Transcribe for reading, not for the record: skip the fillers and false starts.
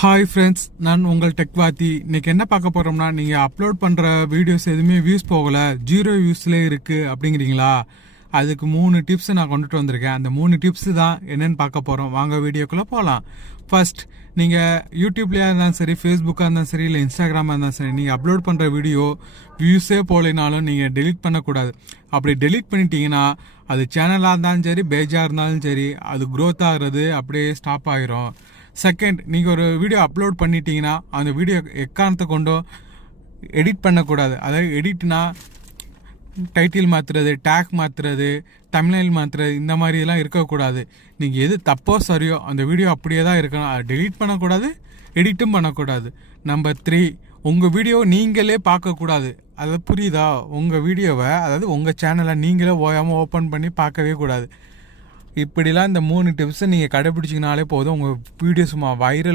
Hi friends, நான் உங்கள் டெக்வாத்தி. இன்னைக்கு என்ன பார்க்க போகிறோம்னா, நீங்கள் அப்லோட் பண்ணுற வீடியோஸ் எதுவுமே வியூஸ் போகலை, 0 வியூஸ்லேயே இருக்குது அப்படிங்கிறீங்களா? அதுக்கு 3 டிப்ஸ் நான் கொண்டுட்டு வந்திருக்கேன். அந்த 3 டிப்ஸ் தான் என்னென்னு பார்க்க போகிறோம். வாங்க வீடியோக்குள்ளே போகலாம். ஃபர்ஸ்ட், நீங்கள் யூடியூப்லேயே இருந்தாலும் சரி, ஃபேஸ்புக்காக இருந்தாலும் சரி, இல்லை இன்ஸ்டாகிராமாக இருந்தாலும் சரி, நீங்கள் அப்லோட் பண்ணுற வீடியோ வியூஸே போகலைனாலும் நீங்கள் டெலீட் பண்ணக்கூடாது. அப்படி டெலீட் பண்ணிட்டீங்கன்னா அது சேனலாக இருந்தாலும் சரி, பேஜாக இருந்தாலும் சரி, அது க்ரோத் ஆகிறது அப்படியே ஸ்டாப் ஆகிரும். செகண்ட், நீங்கள் ஒரு வீடியோ அப்லோட் பண்ணிட்டீங்கன்னா அந்த வீடியோ எக்காரணத்தை கொண்டோ எடிட் பண்ணக்கூடாது. அதாவது எடிட்னா டைட்டில் மாற்றுறது, டேக் மாற்றுறது, தம்ப்நெயில் மாற்றுறது, இந்த மாதிரிலாம் இருக்கக்கூடாது. நீங்கள் எது தப்போ சரியோ அந்த வீடியோ அப்படியே தான் இருக்கணும். அதை டெலீட் பண்ணக்கூடாது, எடிட்டும் பண்ணக்கூடாது. நம்பர் 3, உங்கள் வீடியோ நீங்களே பார்க்கக்கூடாது. அது புரியுதா? உங்கள் வீடியோவை, அதாவது உங்கள் சேனலை நீங்களே ஓயாமல் ஓப்பன் பண்ணி பார்க்கவே கூடாது. இப்படிலாம் இந்த 3 டிப்ஸை நீங்கள் கடைபிடிச்சிங்கனாலே போதும், உங்கள் வீடியோ சும்மா வைரல்